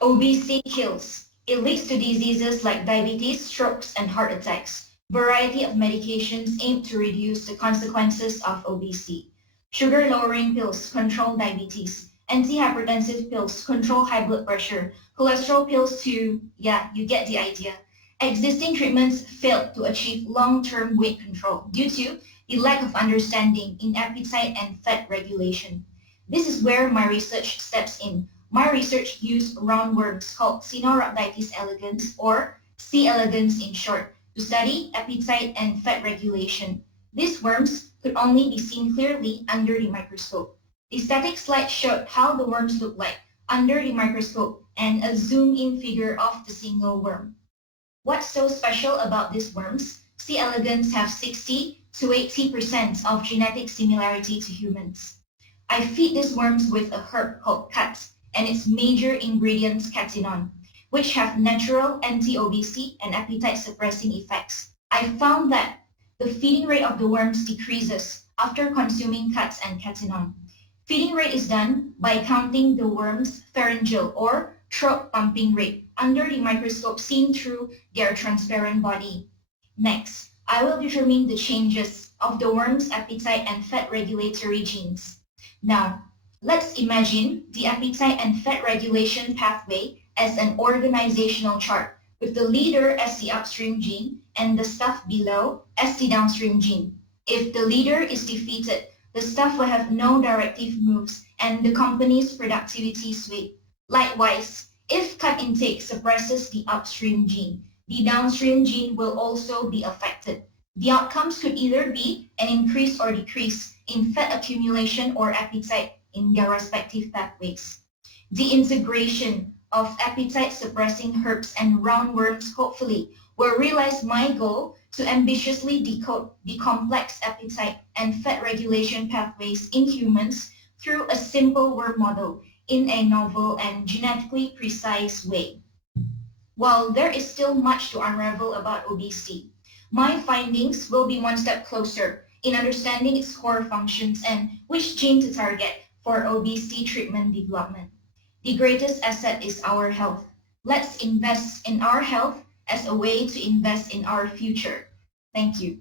Obesity kills. It leads to diseases like diabetes, strokes, and heart attacks. Variety of medications aim to reduce the consequences of obesity. Sugar-lowering pills control diabetes. Antihypertensive pills control high blood pressure. Cholesterol pills too. Yeah, you get the idea. Existing treatments failed to achieve long-term weight control due to the lack of understanding in appetite and fat regulation. This is where my research steps in. My research used roundworms called Sinorhabditis elegans or C. elegans in short to study appetite and fat regulation. These worms could only be seen clearly under the microscope. The static slide showed how the worms look like under the microscope and a zoom-in figure of the single worm. What's so special about these worms? C. elegans have 60 to 80% of genetic similarity to humans. I feed these worms with a herb called cat and its major ingredients cathinone, which have natural anti-obesity and appetite-suppressing effects. I found that the feeding rate of the worms decreases after consuming cat and cathinone. Feeding rate is done by counting the worm's pharyngeal or throat pumping rate under the microscope seen through their transparent body. Next, I will determine the changes of the worm's appetite and fat regulatory genes. Now, let's imagine the appetite and fat regulation pathway as an organizational chart with the leader as the upstream gene and the stuff below as the downstream gene. If the leader is defeated, the staff will have no directive moves and the company's productivity sway. Likewise, if cut intake suppresses the upstream gene, the downstream gene will also be affected. The outcomes could either be an increase or decrease in fat accumulation or appetite in their respective pathways. The integration of appetite-suppressing herbs and roundworms hopefully will realize my goal to ambitiously decode the complex appetite and fat regulation pathways in humans through a simple worm model in a novel and genetically precise way. While there is still much to unravel about obesity, my findings will be one step closer in understanding its core functions and which gene to target for obesity treatment development. The greatest asset is our health. Let's invest in our health as a way to invest in our future. Thank you.